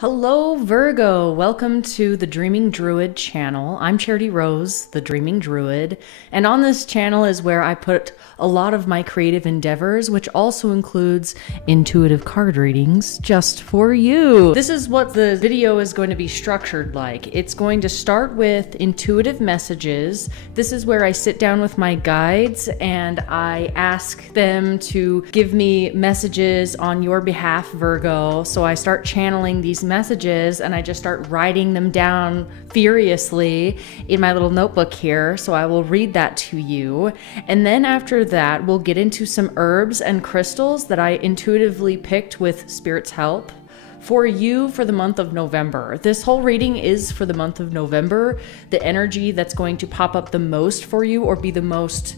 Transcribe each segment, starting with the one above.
Hello, Virgo. Welcome to the Dreaming Druid channel. I'm Charity Rose, the Dreaming Druid, and on this channel is where I put a lot of my creative endeavors, which also includes intuitive card readings just for you. This is what the video is going to be structured like. It's going to start with intuitive messages. This is where I sit down with my guides and I ask them to give me messages on your behalf, Virgo. So I start channeling these messages and I just start writing them down furiously in my little notebook here. So I will read that to you. And then after that, we'll get into some herbs and crystals that I intuitively picked with Spirit's help for you for the month of November. This whole reading is for the month of November. The energy that's going to pop up the most for you or be the most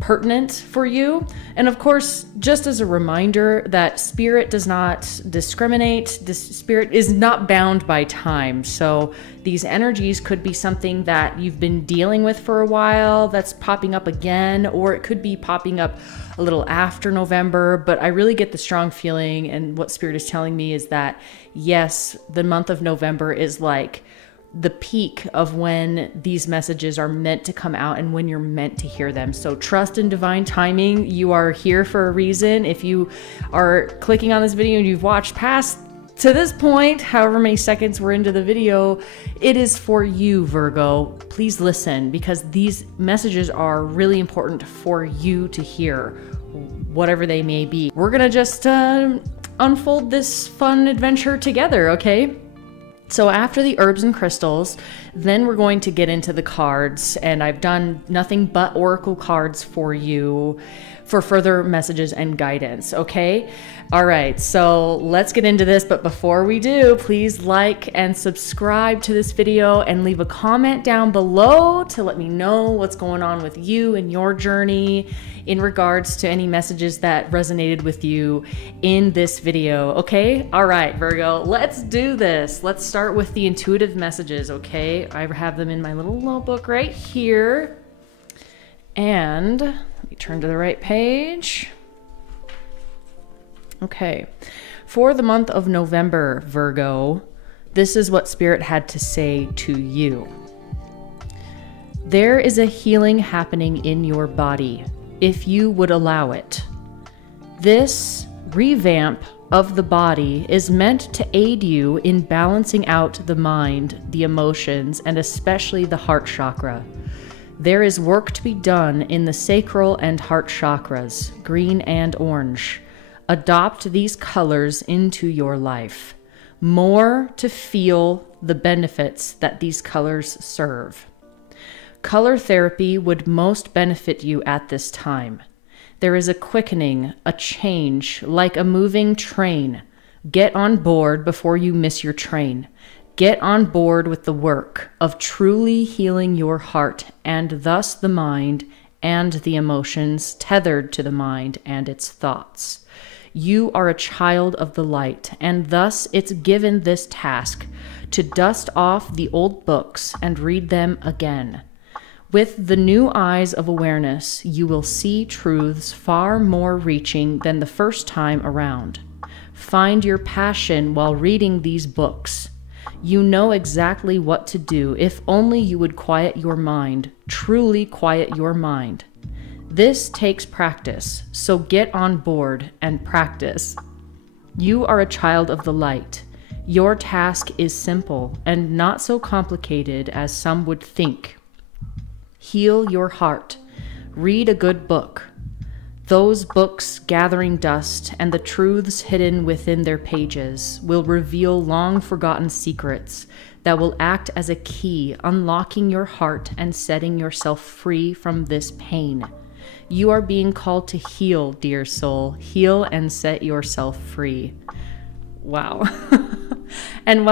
pertinent for you. And of course, just as a reminder that Spirit does not discriminate. This Spirit is not bound by time. So these energies could be something that you've been dealing with for a while that's popping up again, or it could be popping up a little after November. But I really get the strong feeling, and what Spirit is telling me is that yes, the month of November is like the peak of when these messages are meant to come out and when you're meant to hear them. So trust in divine timing. You are here for a reason. If you are clicking on this video and you've watched past to this point, however many seconds we're into the video, it is for you, Virgo. Please listen, because these messages are really important for you to hear, whatever they may be. We're gonna just unfold this fun adventure together, okay? So after the herbs and crystals, then we're going to get into the cards, and I've done nothing but oracle cards for you for further messages and guidance, okay? All right, so let's get into this, but before we do, please like and subscribe to this video and leave a comment down below to let me know what's going on with you and your journey in regards to any messages that resonated with you in this video, okay? All right, Virgo, let's do this. Let's start with the intuitive messages, okay? I have them in my little notebook right here. And let me turn to the right page. Okay, for the month of November, Virgo, this is what Spirit had to say to you. There is a healing happening in your body, if you would allow it. This revamp of the body is meant to aid you in balancing out the mind, the emotions, and especially the heart chakra. There is work to be done in the sacral and heart chakras, green and orange. Adopt these colors into your life. More to feel the benefits that these colors serve. Color therapy would most benefit you at this time. There is a quickening, a change, like a moving train. Get on board before you miss your train. Get on board with the work of truly healing your heart and thus the mind and the emotions tethered to the mind and its thoughts. You are a child of the light, and thus it's given this task to dust off the old books and read them again. With the new eyes of awareness, you will see truths far more reaching than the first time around. Find your passion while reading these books. You know exactly what to do if only you would quiet your mind, truly quiet your mind. This takes practice, so get on board and practice. You are a child of the light. Your task is simple and not so complicated as some would think. Heal your heart. Read a good book. Those books gathering dust and the truths hidden within their pages will reveal long-forgotten secrets that will act as a key, unlocking your heart and setting yourself free from this pain. You are being called to heal, dear soul. Heal and set yourself free. Wow. And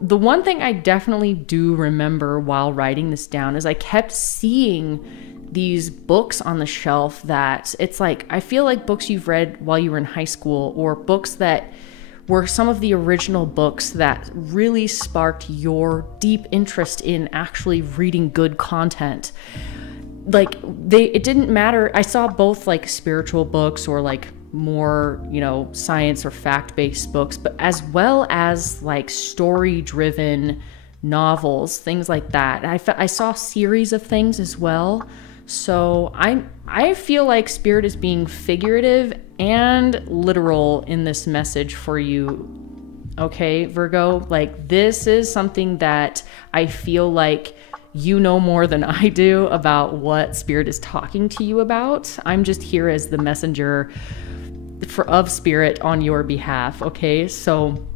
the one thing I definitely do remember while writing this down is I kept seeing these books on the shelf that it's like, I feel like books you've read while you were in high school, or books that were some of the original books that really sparked your deep interest in actually reading good content. Like it didn't matter. I saw both like spiritual books or like more, you know, science or fact-based books, but as well as like story-driven novels, things like that. I saw a series of things as well. So I feel like Spirit is being figurative and literal in this message for you. Okay, Virgo, like this is something that I feel like you know more than I do about what Spirit is talking to you about. I'm just here as the messenger of Spirit on your behalf. Okay, so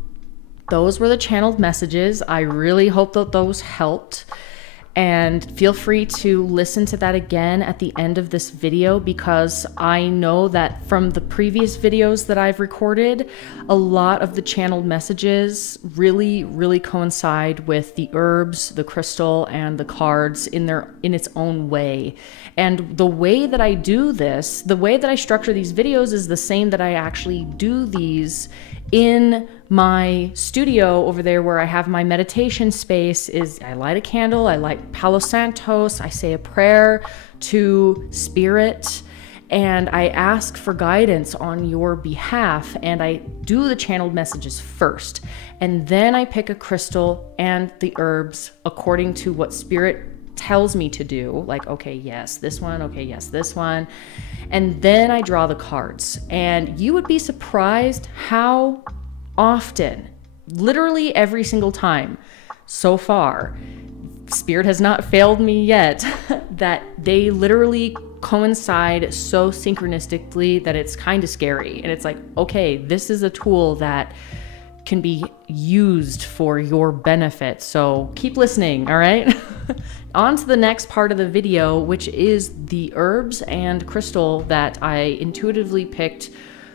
those were the channeled messages. I really hope that those helped. And feel free to listen to that again at the end of this video, because I know that from the previous videos that I've recorded, a lot of the channeled messages really coincide with the herbs, the crystal, and the cards in its own way. And the way that I do this, the way that I structure these videos is the same that I actually do these in my studio over there where I have my meditation space. Is I light a candle, I light Palo Santos, I say a prayer to Spirit, and I ask for guidance on your behalf, and I do the channeled messages first, and then I pick a crystal and the herbs according to what Spirit tells me to do. Like, okay, yes, this one, okay, yes, this one. And then I draw the cards. And you would be surprised how often, literally every single time so far, Spirit has not failed me yet, that they literally coincide so synchronistically that it's kind of scary. And it's like, okay, this is a tool that can be used for your benefit. So keep listening, all right? On to the next part of the video, which is the herbs and crystal that I intuitively picked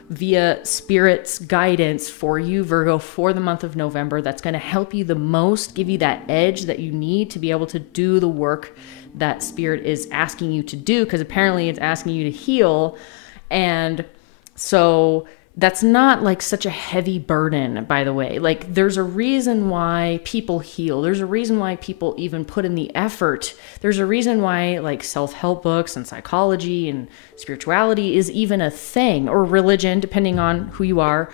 via Spirit's guidance for you, Virgo, for the month of November. That's going to help you the most, give you that edge that you need to be able to do the work that Spirit is asking you to do, because apparently it's asking you to heal. And so that's not like such a heavy burden, by the way. Like, there's a reason why people heal. There's a reason why people even put in the effort. There's a reason why like self-help books and psychology and spirituality is even a thing, or religion, depending on who you are,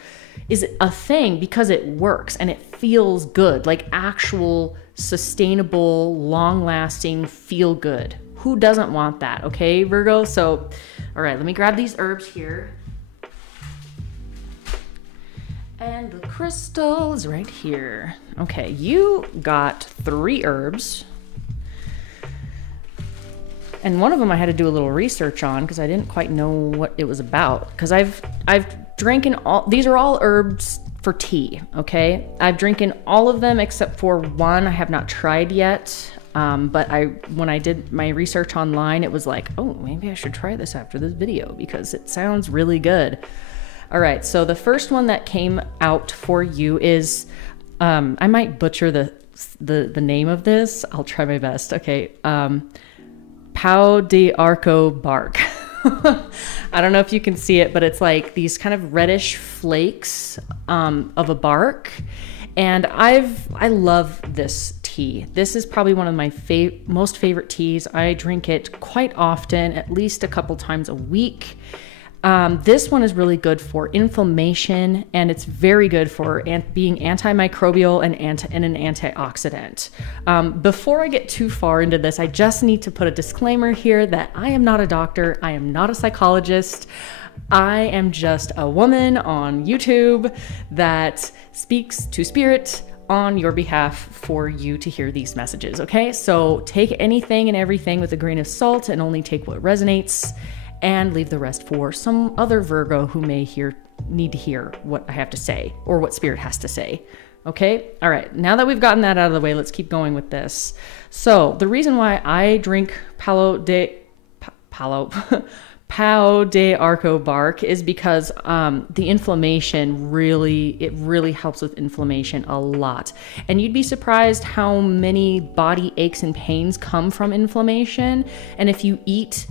is a thing, because it works and it feels good, like actual sustainable, long-lasting feel good. Who doesn't want that? Okay, Virgo? So, all right, let me grab these herbs here. And the crystal is right here. Okay, you got 3 herbs. And one of them I had to do a little research on because I didn't quite know what it was about. Because I've drinking all, these are all herbs for tea, okay? I've drinking all of them except for one I have not tried yet. But when I did my research online, it was like, oh, maybe I should try this after this video because it sounds really good. All right, so the first one that came out for you is, I might butcher the name of this. I'll try my best. Okay, Pau de Arco bark. I don't know if you can see it, but it's like these kind of reddish flakes of a bark. And I love this tea. This is probably one of my most favorite teas. I drink it quite often, at least a couple times a week. This one is really good for inflammation, and it's very good for being antimicrobial and an antioxidant. Before I get too far into this, I just need to put a disclaimer here that I am not a doctor. I am not a psychologist. I am just a woman on YouTube that speaks to Spirit on your behalf for you to hear these messages, okay? So take anything and everything with a grain of salt and only take what resonates, and leave the rest for some other Virgo who may need to hear what I have to say or what Spirit has to say. Okay? All right. Now that we've gotten that out of the way, let's keep going with this. So the reason why I drink Pau de Arco bark is because the inflammation really helps with inflammation a lot. And you'd be surprised how many body aches and pains come from inflammation. And if you eat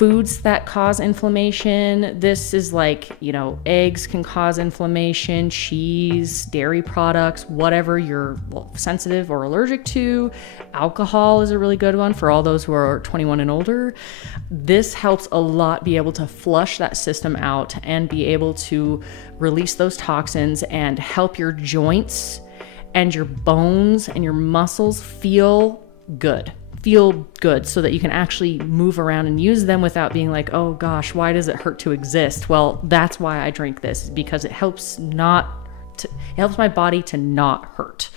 foods that cause inflammation. This is like, you know, eggs can cause inflammation, cheese, dairy products, whatever you're sensitive or allergic to. Alcohol is a really good one for all those who are 21 and older. This helps a lot be able to flush that system out and be able to release those toxins and help your joints and your bones and your muscles feel good so that you can actually move around and use them without being like, oh gosh, why does it hurt to exist? Well, that's why I drink this, because it helps it helps my body to not hurt.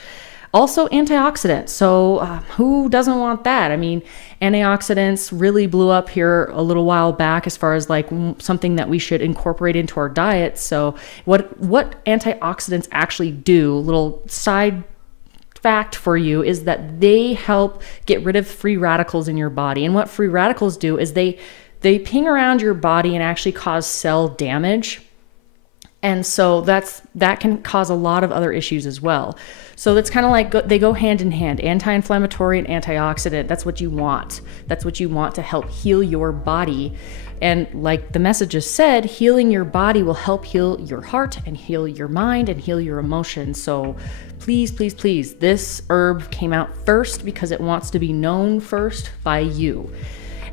Also antioxidants. So who doesn't want that? I mean, antioxidants really blew up here a little while back as far as like something that we should incorporate into our diet. So what antioxidants actually do, little side fact for you, is that they help get rid of free radicals in your body. And what free radicals do is they ping around your body and actually cause cell damage. And so that can cause a lot of other issues as well. So that's kind of like they go hand in hand, anti-inflammatory and antioxidant. That's what you want. That's what you want to help heal your body. And like the messages said, healing your body will help heal your heart and heal your mind and heal your emotions. So please, please, please, this herb came out first because it wants to be known first by you.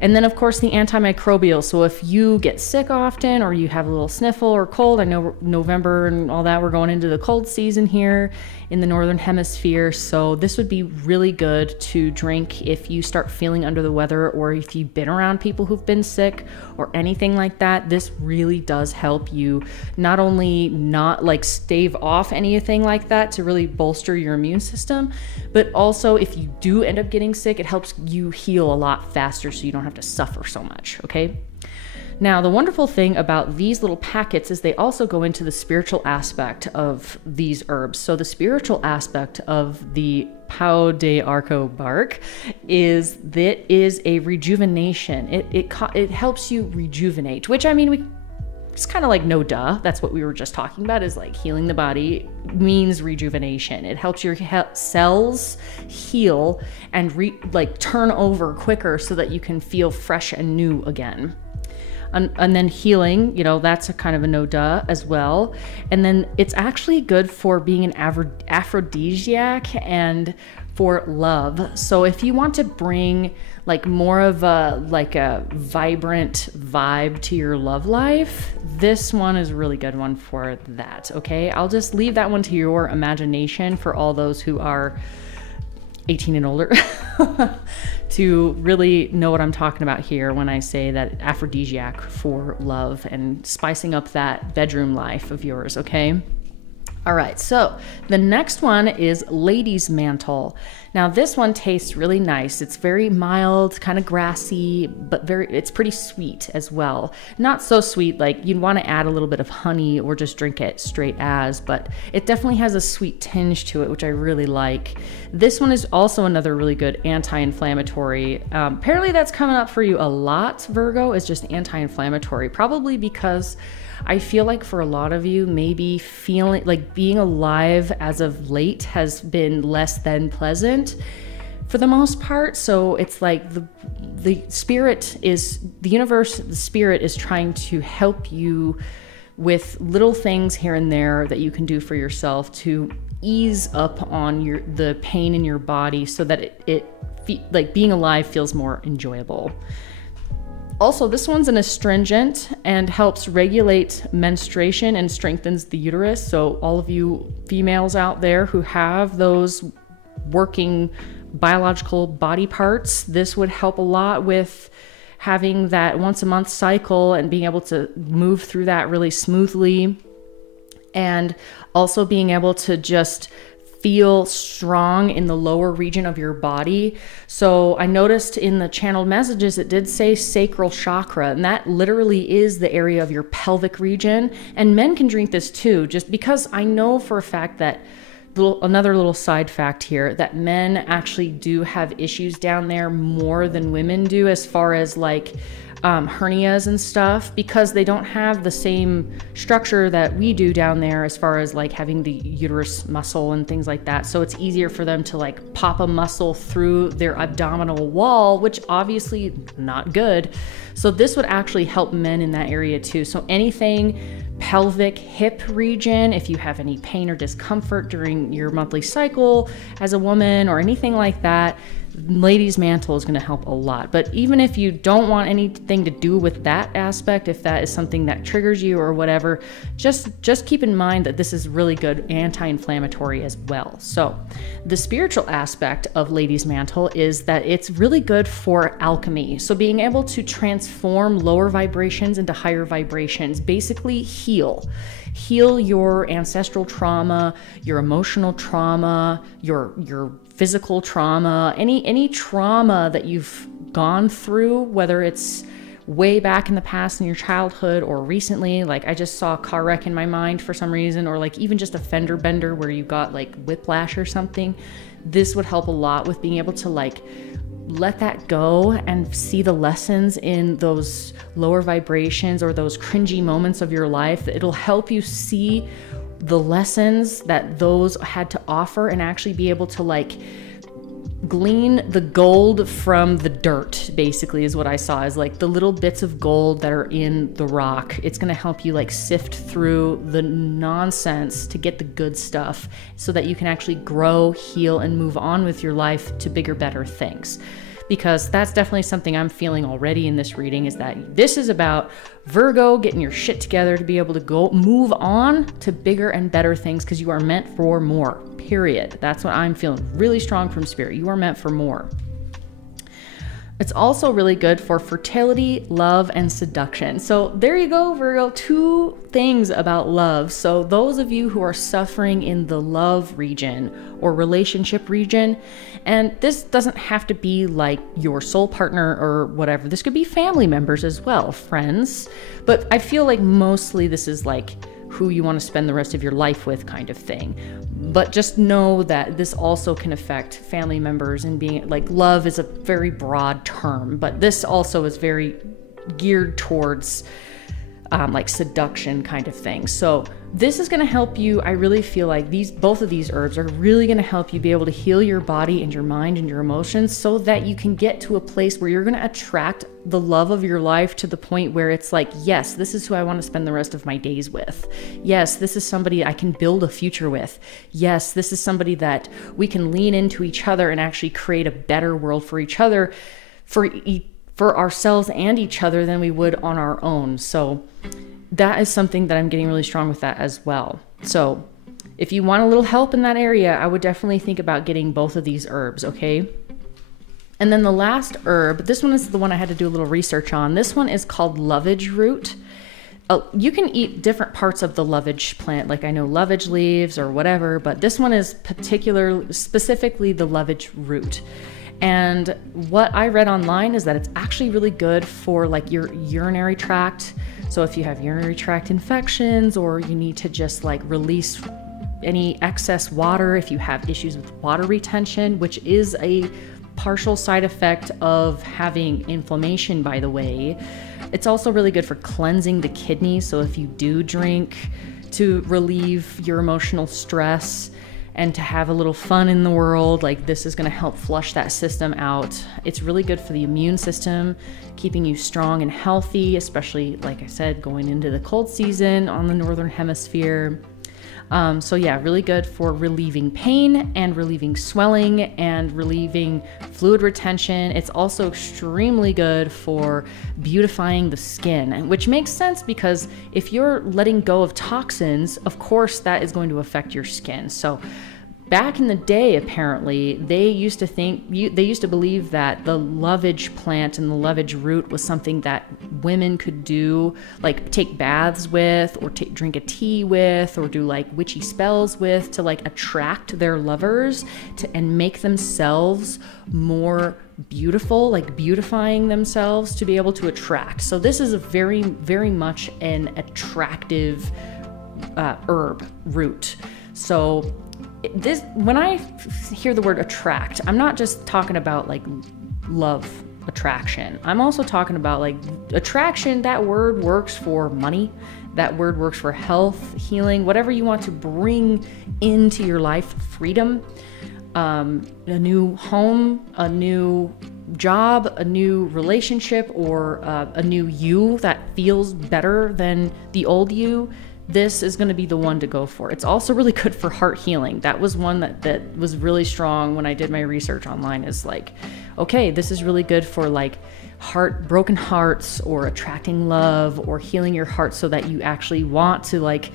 And then, of course, the antimicrobial. So if you get sick often or you have a little sniffle or cold, I know November and all that, we're going into the cold season here in the Northern Hemisphere. So this would be really good to drink if you start feeling under the weather or if you've been around people who've been sick or anything like that. This really does help you not only not like stave off anything like that to really bolster your immune system, but also if you do end up getting sick, it helps you heal a lot faster so you don't have to suffer so much, okay? Now, the wonderful thing about these little packets is they also go into the spiritual aspect of these herbs. So the spiritual aspect of the Pau de Arco bark is that is a rejuvenation. It helps you rejuvenate, which I mean, it's kind of like no duh. That's what we were just talking about, is like healing the body means rejuvenation. It helps your cells heal and like turn over quicker so that you can feel fresh and new again. And then healing, you know, that's a kind of a no duh as well. And then it's actually good for being an aphrodisiac and for love. So if you want to bring like more of a vibrant vibe to your love life, this one is a really good one for that. Okay, I'll just leave that one to your imagination for all those who are 18 and older to really know what I'm talking about here when I say that aphrodisiac for love and spicing up that bedroom life of yours, okay? All right, so the next one is Lady's Mantle. Now this one tastes really nice. It's very mild, kind of grassy, but it's pretty sweet as well. Not so sweet, like you'd want to add a little bit of honey or just drink it straight as, but it definitely has a sweet tinge to it, which I really like. This one is also another really good anti-inflammatory. Apparently that's coming up for you a lot, Virgo, is just anti-inflammatory, probably because I feel like for a lot of you, maybe feeling like being alive as of late has been less than pleasant for the most part. So it's like the spirit is, the universe, the spirit is trying to help you with little things here and there that you can do for yourself to ease up on the pain in your body so that like being alive feels more enjoyable. Also, this one's an astringent and helps regulate menstruation and strengthens the uterus. So all of you females out there who have those working biological body parts, this would help a lot with having that once a month cycle and being able to move through that really smoothly. And also being able to just feel strong in the lower region of your body. So I noticed in the channeled messages, it did say sacral chakra, and that literally is the area of your pelvic region. And men can drink this too, just because I know for a fact that another little side fact here, that men actually do have issues down there more than women do, as far as like hernias and stuff, because they don't have the same structure that we do down there as far as like having the uterus muscle and things like that. So it's easier for them to like pop a muscle through their abdominal wall, which obviously not good. So this would actually help men in that area too. So anything pelvic, hip region, if you have any pain or discomfort during your monthly cycle as a woman or anything like that, ladies mantle is going to help a lot. But even if you don't want anything to do with that aspect, if that is something that triggers you or whatever, just keep in mind that this is really good anti-inflammatory as well. So the spiritual aspect of ladies mantle is that it's really good for alchemy. So being able to transform lower vibrations into higher vibrations, basically heal your ancestral trauma, your emotional trauma, your physical trauma, any trauma that you've gone through, whether it's way back in the past in your childhood or recently. Like I just saw a car wreck in my mind for some reason, or like even just a fender bender where you got like whiplash or something. This would help a lot with being able to like let that go and see the lessons in those lower vibrations or those cringy moments of your life. It'll help you see the lessons that those had to offer and actually be able to like glean the gold from the dirt, basically, is what I saw, is like the little bits of gold that are in the rock. It's going to help you like sift through the nonsense to get the good stuff so that you can actually grow, heal, and move on with your life to bigger, better things. Because that's definitely something I'm feeling already in this reading, is that this is about Virgo getting your shit together to be able to go move on to bigger and better things, because you are meant for more, period. That's what I'm feeling really strong from Spirit. You are meant for more. It's also really good for fertility, love, and seduction. So there you go, Virgo, 2 things about love. So those of you who are suffering in the love region or relationship region, and this doesn't have to be like your soul partner or whatever. This could be family members as well, friends. But I feel like mostly this is like who you want to spend the rest of your life with kind of thing. But just know that this also can affect family members, and being like, love is a very broad term, but this also is very geared towards like seduction kind of thing. So this is going to help you. I really feel like both of these herbs are really going to help you be able to heal your body and your mind and your emotions, so that you can get to a place where you're going to attract the love of your life to the point where it's like, yes, this is who I want to spend the rest of my days with. Yes, this is somebody I can build a future with. Yes, this is somebody that we can lean into each other and actually create a better world for each other, for ourselves and each other, than we would on our own. So that is something that I'm getting really strong with that as well. So if you want a little help in that area, I would definitely think about getting both of these herbs, okay? And then the last herb, this one is the one I had to do a little research on. This one is called lovage root. You can eat different parts of the lovage plant, like I know lovage leaves or whatever, but this one is specifically the lovage root. And what I read online is that it's actually really good for like your urinary tract. So if you have urinary tract infections, or you need to just like release any excess water, if you have issues with water retention, which is a partial side effect of having inflammation, by the way. It's also really good for cleansing the kidneys. So if you do drink to relieve your emotional stress and to have a little fun in the world, like this is going to help flush that system out. It's really good for the immune system, keeping you strong and healthy, especially, like I said, going into the cold season on the northern hemisphere. So yeah, really good for relieving pain and relieving swelling and relieving fluid retention. It's also extremely good for beautifying the skin, which makes sense because if you're letting go of toxins, of course that is going to affect your skin. So back in the day, apparently, they used to believe that the lovage plant and the lovage root was something that women could do, like take baths with, or drink a tea with, or do like witchy spells with, to like attract their lovers and make themselves more beautiful, like beautifying themselves to be able to attract. So this is a very, very much an attractive herb root. So when I hear the word attract, I'm not just talking about like love, attraction. I'm also talking about like attraction. That word works for money. That word works for health, healing, whatever you want to bring into your life, freedom, a new home, a new job, a new relationship, or a new you that feels better than the old you. This is going to be the one to go for. It's also really good for heart healing. That was one that was really strong when I did my research online, is like, okay, this is really good for like broken hearts, or attracting love, or healing your heart so that you actually want to like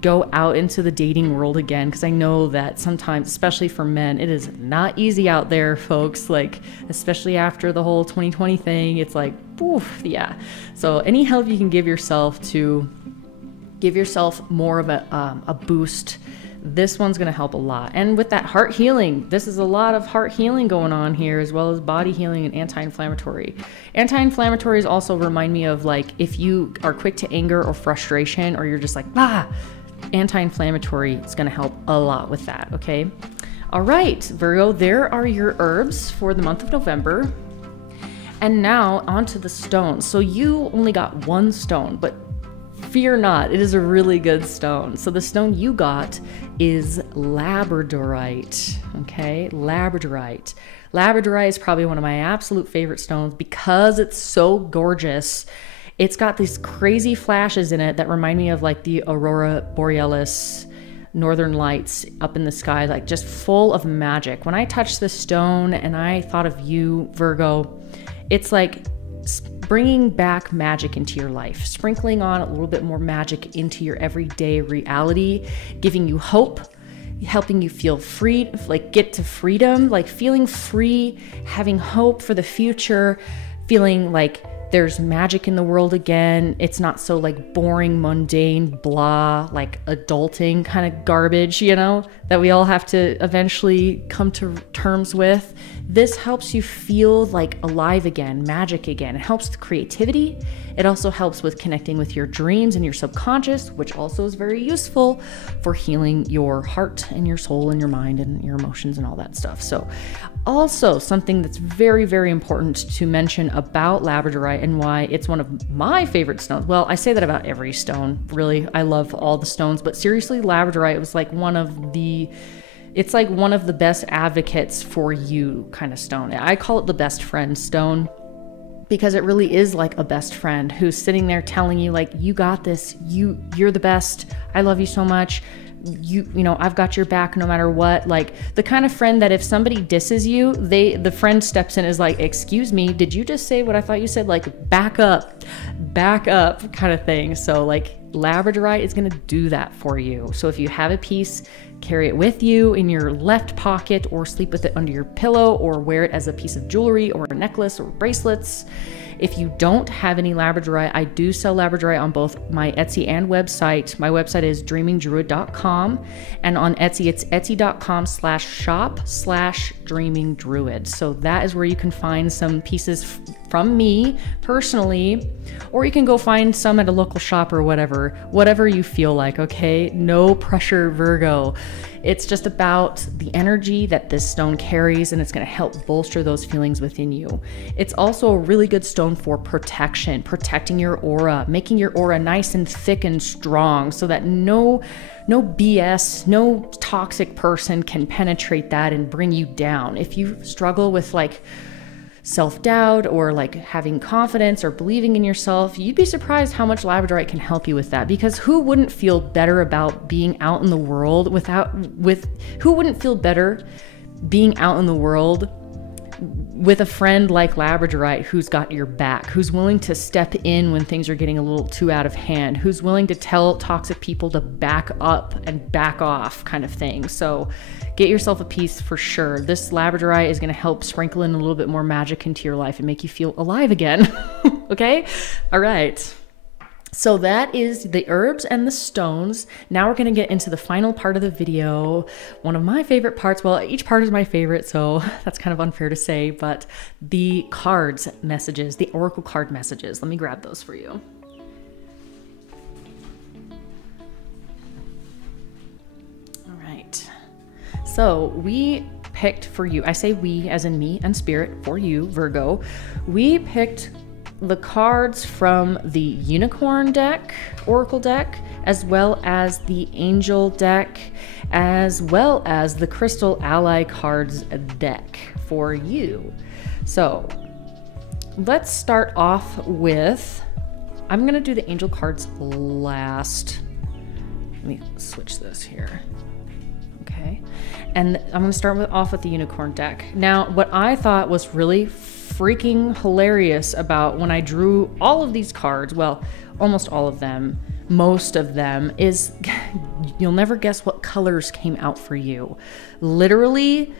go out into the dating world again. Because I know that sometimes, especially for men, it is not easy out there, folks, like especially after the whole 2020 thing. It's like, oof, yeah. So any help you can give yourself to give yourself more of a boost, this one's going to help a lot. And with that heart healing, this is a lot of heart healing going on here, as well as body healing and anti-inflammatory. Anti-inflammatories also remind me of like, if you are quick to anger or frustration, or you're just like, anti-inflammatory is going to help a lot with that. Okay. All right, Virgo, there are your herbs for the month of November. And now onto the stones. So you only got one stone, but fear not, it is a really good stone. So the stone you got is labradorite. Okay, labradorite. Labradorite is probably one of my absolute favorite stones because it's so gorgeous. It's got these crazy flashes in it that remind me of like the aurora borealis, northern lights up in the sky, like just full of magic. When I touched this stone and I thought of you, Virgo, it's like bringing back magic into your life, sprinkling on a little bit more magic into your everyday reality, giving you hope, helping you feel free, like get to freedom, like feeling free, having hope for the future, feeling like there's magic in the world again. It's not so like boring, mundane, blah, like adulting kind of garbage, you know, that we all have to eventually come to terms with. This helps you feel like alive again, magic again. It helps with creativity. It also helps with connecting with your dreams and your subconscious, which also is very useful for healing your heart and your soul and your mind and your emotions and all that stuff. So also something that's very, very important to mention about labradorite and why it's one of my favorite stones. Well, I say that about every stone, really. I love all the stones, but seriously, labradorite was like it's like one of the best advocates for you kind of stone. I call it the best friend stone because it really is like a best friend who's sitting there telling you like, you got this, you're the best. I love you so much. You know, I've got your back no matter what. Like the kind of friend that if somebody disses you, the friend steps in and is like, excuse me, did you just say what I thought you said? Like back up kind of thing. So like labradorite is going to do that for you. So if you have a piece, carry it with you in your left pocket, or sleep with it under your pillow, or wear it as a piece of jewelry or a necklace or bracelets. If you don't have any labradorite, I do sell labradorite on both my Etsy and website. My website is dreamingdruid.com, and on Etsy, it's etsy.com/shop/dreamingdruid. So that is where you can find some pieces from me personally, or you can go find some at a local shop or whatever you feel like, okay? No pressure, Virgo. It's just about the energy that this stone carries, and it's going to help bolster those feelings within you. It's also a really good stone for protection, protecting your aura, making your aura nice and thick and strong so that no BS, no toxic person can penetrate that and bring you down. If you struggle with like self-doubt or like having confidence or believing in yourself, you'd be surprised how much labradorite can help you with that. Because who wouldn't feel better about being out in the world who wouldn't feel better being out in the world with a friend like labradorite who's got your back, who's willing to step in when things are getting a little too out of hand, who's willing to tell toxic people to back up and back off kind of thing. So get yourself a piece for sure. This labradorite is going to help sprinkle in a little bit more magic into your life and make you feel alive again. Okay? All right. So that is the herbs and the stones. Now we're going to get into the final part of the video. One of my favorite parts. Well, each part is my favorite, so that's kind of unfair to say, but the cards messages, the oracle card messages. Let me grab those for you. All right. So we picked for you, I say we as in me and spirit, for you, Virgo, we picked the cards from the unicorn deck, oracle deck, as well as the angel deck, as well as the crystal ally cards deck for you. So let's start off with, I'm going to do the angel cards last. Let me switch this here. Okay. And I'm going to start off with the unicorn deck. Now, what I thought was really freaking hilarious about when I drew all of these cards, well, almost all of them, most of them, is you'll never guess what colors came out for you. Literally,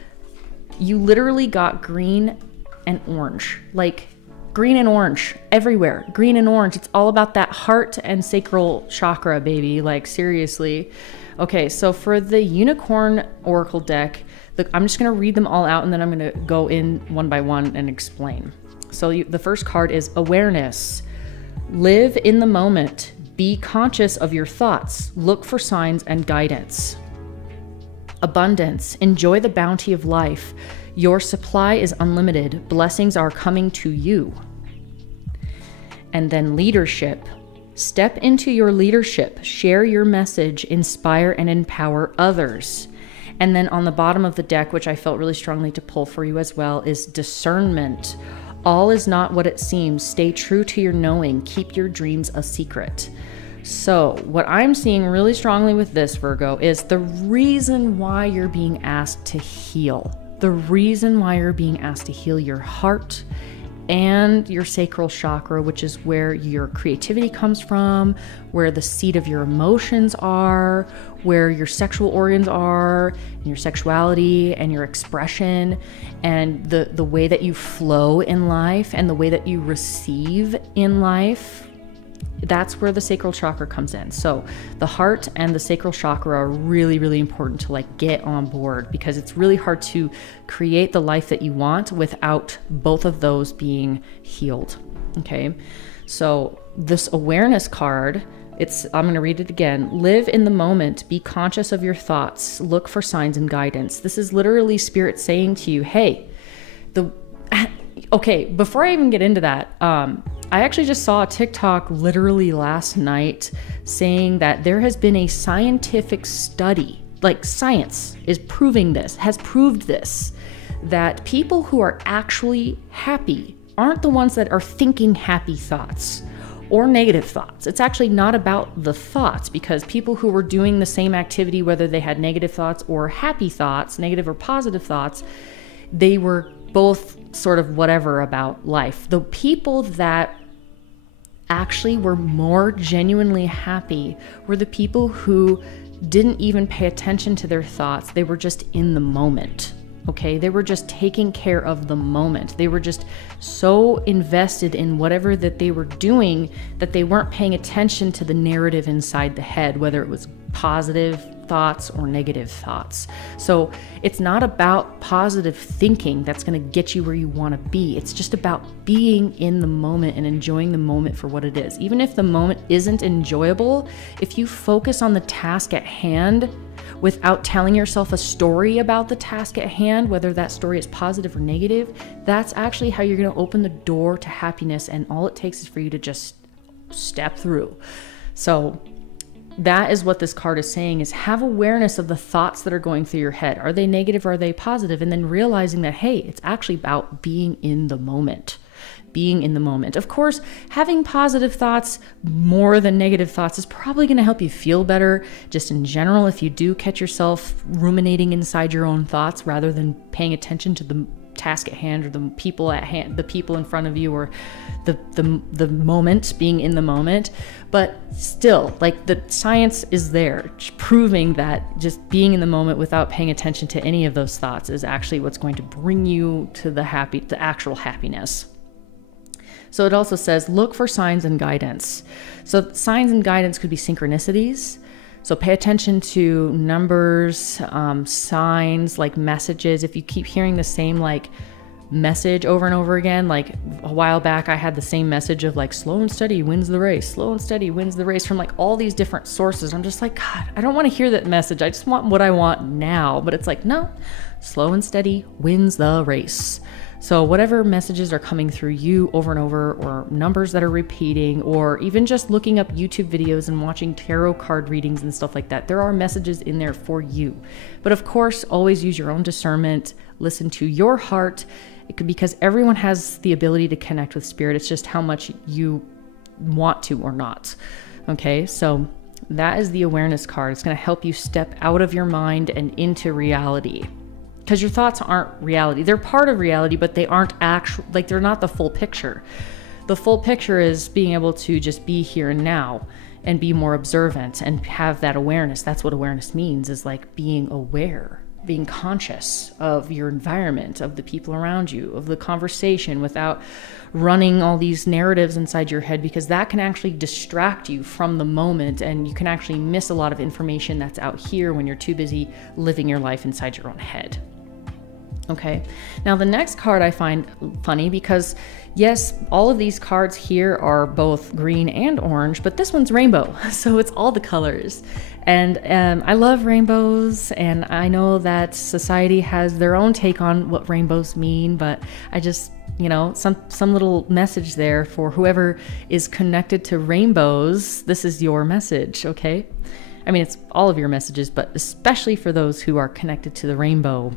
you literally got green and orange, like green and orange everywhere. Green and orange. It's all about that heart and sacral chakra, baby. Like, seriously. Okay, so for the unicorn oracle deck, I'm just going to read them all out and then I'm going to go in one by one and explain. So the first card is awareness. Live in the moment. Be conscious of your thoughts. Look for signs and guidance. Abundance. Enjoy the bounty of life. Your supply is unlimited. Blessings are coming to you. And then leadership. Step into your leadership. Share your message. Inspire and empower others. And then on the bottom of the deck, which I felt really strongly to pull for you as well, is discernment. All is not what it seems. Stay true to your knowing. Keep your dreams a secret. So what I'm seeing really strongly with this, Virgo, is the reason why you're being asked to heal. The reason why you're being asked to heal your heart and your sacral chakra, which is where your creativity comes from, where the seat of your emotions are, where your sexual organs are, and your sexuality and your expression, and the way that you flow in life and the way that you receive in life. That's where the sacral chakra comes in. So the heart and the sacral chakra are really, really important to like get on board, because it's really hard to create the life that you want without both of those being healed. Okay. So this awareness card, I'm going to read it again. Live in the moment. Be conscious of your thoughts. Look for signs and guidance. This is literally spirit saying to you, hey, okay, before I even get into that, I actually just saw a TikTok literally last night saying that there has been a scientific study, like science is proving this, has proved this, that people who are actually happy aren't the ones that are thinking happy thoughts or negative thoughts. It's actually not about the thoughts, because people who were doing the same activity, whether they had negative thoughts or happy thoughts, negative or positive thoughts, they were both sort of whatever about life. The people that actually were more genuinely happy were the people who didn't even pay attention to their thoughts. They were just in the moment. Okay, they were just taking care of the moment. They were just so invested in whatever that they were doing that they weren't paying attention to the narrative inside the head, whether it was positive thoughts or negative thoughts. So it's not about positive thinking that's going to get you where you want to be. It's just about being in the moment and enjoying the moment for what it is. Even if the moment isn't enjoyable, if you focus on the task at hand without telling yourself a story about the task at hand, whether that story is positive or negative, that's actually how you're going to open the door to happiness. And all it takes is for you to just step through. So that is what this card is saying, is have awareness of the thoughts that are going through your head. Are they negative or are they positive? And then realizing that, hey, it's actually about being in the moment. Being in the moment. Of course, having positive thoughts more than negative thoughts is probably going to help you feel better. Just in general, if you do catch yourself ruminating inside your own thoughts rather than paying attention to the task at hand or the people at hand, the people in front of you, or the moment, being in the moment. But still, like, the science is there proving that just being in the moment without paying attention to any of those thoughts is actually what's going to bring you to the actual happiness. So it also says, look for signs and guidance. So signs and guidance could be synchronicities. So pay attention to numbers, signs, like messages. If you keep hearing the same like message over and over again. Like a while back, I had the same message of like, slow and steady wins the race, slow and steady wins the race, from like all these different sources. I'm just like, God, I don't want to hear that message. I just want what I want now. But it's like, no, slow and steady wins the race. So whatever messages are coming through you over and over, or numbers that are repeating, or even just looking up YouTube videos and watching tarot card readings and stuff like that, there are messages in there for you. But of course, always use your own discernment, listen to your heart, because everyone has the ability to connect with spirit. It's just how much you want to or not. Okay, so that is the awareness card. It's going to help you step out of your mind and into reality. Because your thoughts aren't reality. They're part of reality, but they aren't actual, like they're not the full picture. The full picture is being able to just be here and now and be more observant and have that awareness. That's what awareness means, is like being aware, being conscious of your environment, of the people around you, of the conversation, without running all these narratives inside your head, because that can actually distract you from the moment, and you can actually miss a lot of information that's out here when you're too busy living your life inside your own head. Okay, now the next card I find funny, because yes, all of these cards here are both green and orange, but this one's rainbow, so it's all the colors. And I love rainbows, and I know that society has their own take on what rainbows mean, but I just, you know, some little message there for whoever is connected to rainbows. This is your message, okay? I mean, it's all of your messages, but especially for those who are connected to the rainbow.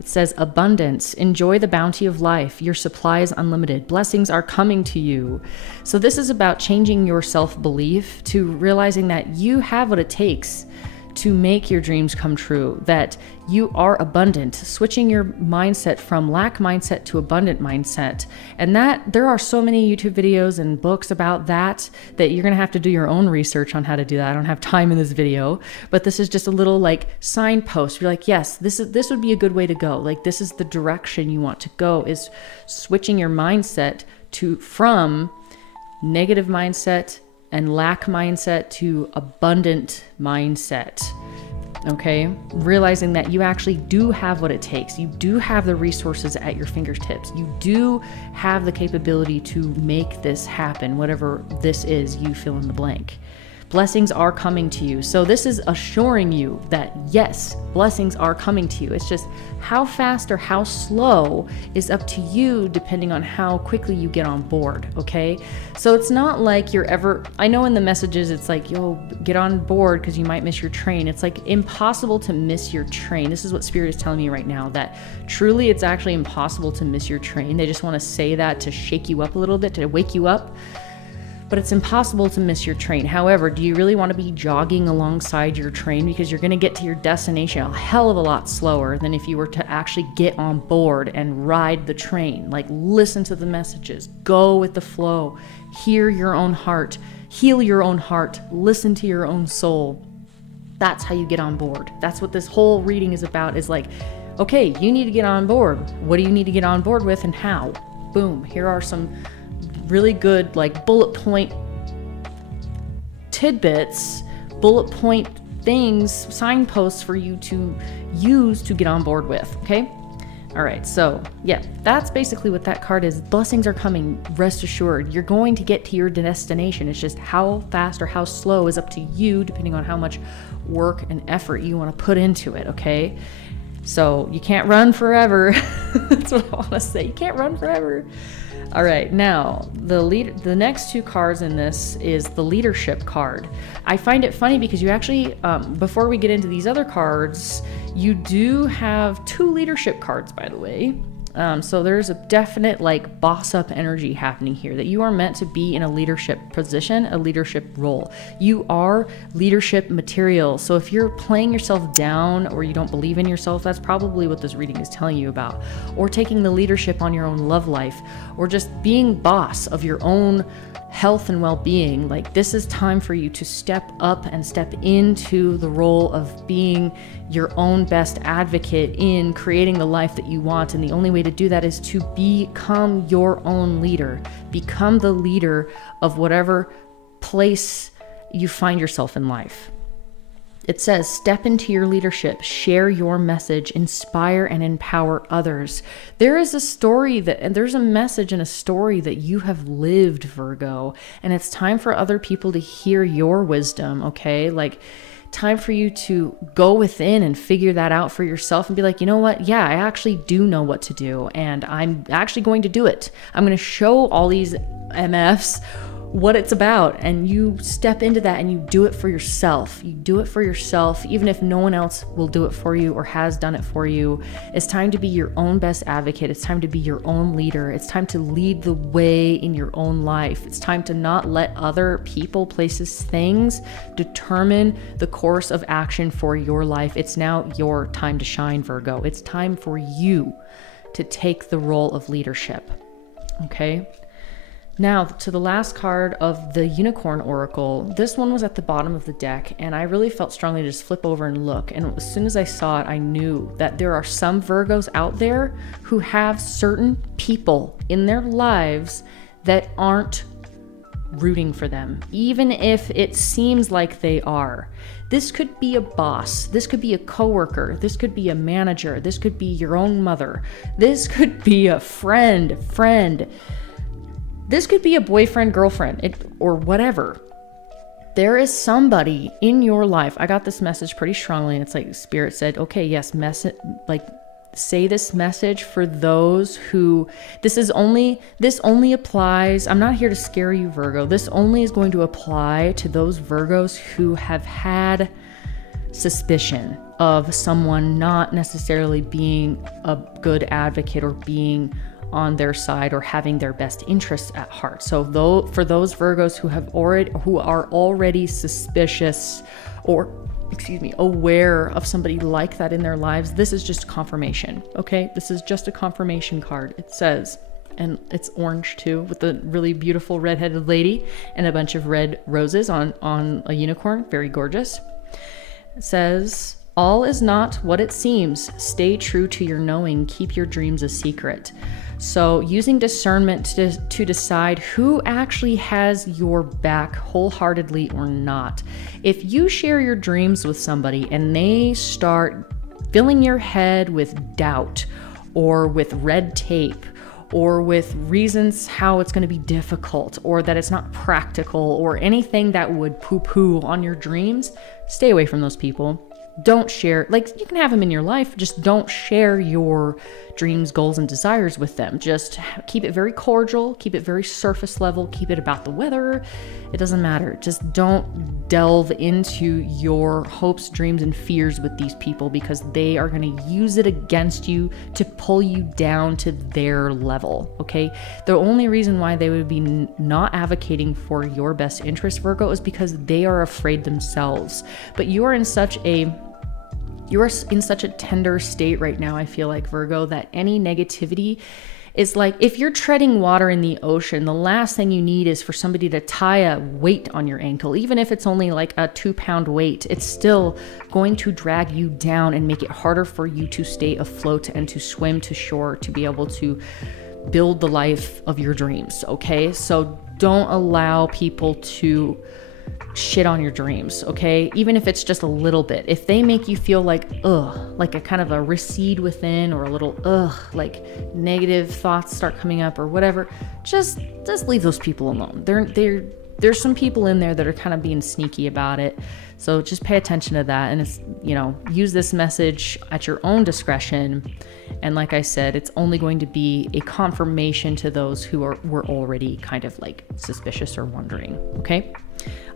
It says, abundance, enjoy the bounty of life. Your supply is unlimited. Blessings are coming to you. So this is about changing your self-belief to realizing that you have what it takes to make your dreams come true, that you are abundant, switching your mindset from lack mindset to abundant mindset. And that there are so many YouTube videos and books about that you're going to have to do your own research on how to do that. I don't have time in this video, but this is just a little like signpost. You're like, yes, this would be a good way to go. Like, this is the direction you want to go, is switching your mindset from negative mindset and lack mindset to abundant mindset. Okay, realizing that you actually do have what it takes. You do have the resources at your fingertips. You do have the capability to make this happen, whatever this is, you fill in the blank. Blessings are coming to you. So this is assuring you that yes, blessings are coming to you. It's just how fast or how slow is up to you, depending on how quickly you get on board, okay? So it's not like you're ever, I know in the messages it's like, yo, get on board because you might miss your train. It's like impossible to miss your train. This is what Spirit is telling me right now, that truly it's actually impossible to miss your train. They just want to say that to shake you up a little bit, to wake you up. But it's impossible to miss your train. However, do you really want to be jogging alongside your train? Because you're going to get to your destination a hell of a lot slower than if you were to actually get on board and ride the train. Like, listen to the messages, go with the flow, hear your own heart, heal your own heart, listen to your own soul. That's how you get on board. That's what this whole reading is about, is like, okay, you need to get on board. What do you need to get on board with and how? Boom, here are some really good like bullet point tidbits, bullet point things, signposts for you to use to get on board with, okay? All right, so yeah, that's basically what that card is. Blessings are coming, rest assured. You're going to get to your destination. It's just how fast or how slow is up to you, depending on how much work and effort you want to put into it, okay? So you can't run forever. That's what I want to say. You can't run forever. All right, now the next two cards in this is the leadership card. I find it funny because you actually, before we get into these other cards, you do have two leadership cards, by the way. So there's a definite like boss up energy happening here, that you are meant to be in a leadership position, a leadership role. You are leadership material. So if you're playing yourself down or you don't believe in yourself, that's probably what this reading is telling you about. Or taking the leadership on your own love life, or just being boss of your own health and well-being. Like, this is time for you to step up and step into the role of being your own best advocate in creating the life that you want. And the only way to do that is to become your own leader. Become the leader of whatever place you find yourself in life. It says, step into your leadership, share your message, inspire and empower others. There is a story and there's a message and a story that you have lived, Virgo, and it's time for other people to hear your wisdom, okay? Like, time for you to go within and figure that out for yourself and be like, you know what? Yeah, I actually do know what to do, and I'm actually going to do it. I'm going to show all these MFs what it's about, and you step into that and you do it for yourself. You do it for yourself, even if no one else will do it for you or has done it for you. It's time to be your own best advocate. It's time to be your own leader. It's time to lead the way in your own life. It's time to not let other people, places, things determine the course of action for your life. It's now your time to shine, Virgo. It's time for you to take the role of leadership. Okay? Now, to the last card of the Unicorn Oracle. This one was at the bottom of the deck, and I really felt strongly to just flip over and look. And as soon as I saw it, I knew that there are some Virgos out there who have certain people in their lives that aren't rooting for them, even if it seems like they are. This could be a boss. This could be a coworker. This could be a manager. This could be your own mother. This could be a friend. This could be a boyfriend, girlfriend, or whatever. There is somebody in your life. I got this message pretty strongly, and it's like Spirit said, okay, yes, say this message for those who, this only applies. I'm not here to scare you, Virgo. This only is going to apply to those Virgos who have had suspicion of someone not necessarily being a good advocate or being on their side or having their best interests at heart. So for those Virgos who are already suspicious or aware of somebody like that in their lives, this is just confirmation. Okay, this is just a confirmation card. It says, and it's orange too, with a really beautiful redheaded lady and a bunch of red roses on a unicorn. Very gorgeous. It says, all is not what it seems. Stay true to your knowing. Keep your dreams a secret. So using discernment to decide who actually has your back wholeheartedly or not. If you share your dreams with somebody and they start filling your head with doubt or with red tape or with reasons how it's going to be difficult or that it's not practical or anything that would poo-poo on your dreams, stay away from those people. Don't share, you can have them in your life, just don't share your dreams, goals, and desires with them. Just keep it very cordial, keep it very surface level, keep it about the weather. It doesn't matter. Just don't delve into your hopes, dreams, and fears with these people, because they are going to use it against you to pull you down to their level, okay? The only reason why they would be not advocating for your best interest, Virgo, is because they are afraid themselves. But you are in such a tender state right now, I feel like, Virgo, that any negativity is like, if you're treading water in the ocean, the last thing you need is for somebody to tie a weight on your ankle. Even if it's only like a 2-pound weight, it's still going to drag you down and make it harder for you to stay afloat and to swim to shore, to be able to build the life of your dreams, okay? So don't allow people to shit on your dreams, okay? Even if it's just a little bit. If they make you feel like, like a kind of a recede within, or a little, like negative thoughts start coming up or whatever, just leave those people alone. There's some people in there that are kind of being sneaky about it. So just pay attention to that. And it's, use this message at your own discretion. And like I said, it's only going to be a confirmation to those who were already kind of like suspicious or wondering, okay?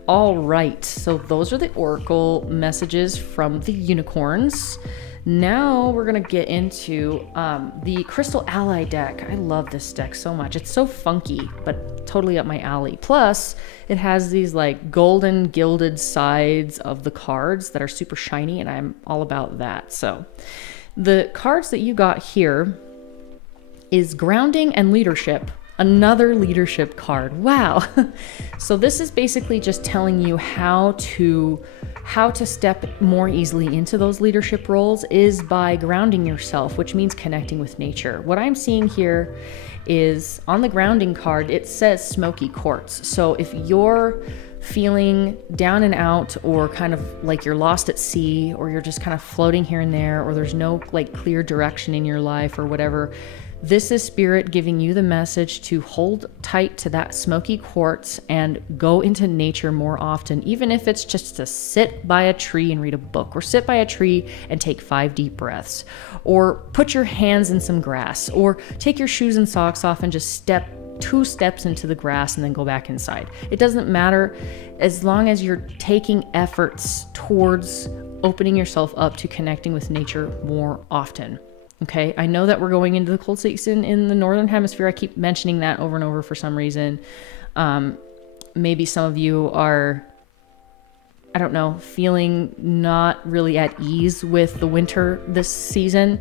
All right, so those are the oracle messages from the unicorns. Now we're gonna get into the Crystal Ally deck. I love this deck so much. It's so funky, but totally up my alley. Plus, it has these like golden gilded sides of the cards that are super shiny, and I'm all about that. So the cards that you got here is Grounding and Leadership. Another leadership card. Wow. So this is basically just telling you how to step more easily into those leadership roles is by grounding yourself, which means connecting with nature. What I'm seeing here is on the grounding card, it says smoky quartz. So if you're feeling down and out, or kind of like you're lost at sea, or you're just kind of floating here and there, or there's no like clear direction in your life or whatever, this is spirit giving you the message to hold tight to that smoky quartz and go into nature more often, even if it's just to sit by a tree and read a book, or sit by a tree and take 5 deep breaths, or put your hands in some grass, or take your shoes and socks off and just step 2 steps into the grass and then go back inside. It doesn't matter, as long as you're taking efforts towards opening yourself up to connecting with nature more often. Okay, I know that we're going into the cold season in the Northern Hemisphere. I keep mentioning that over and over for some reason. Maybe some of you are, I don't know, feeling not really at ease with the winter this season,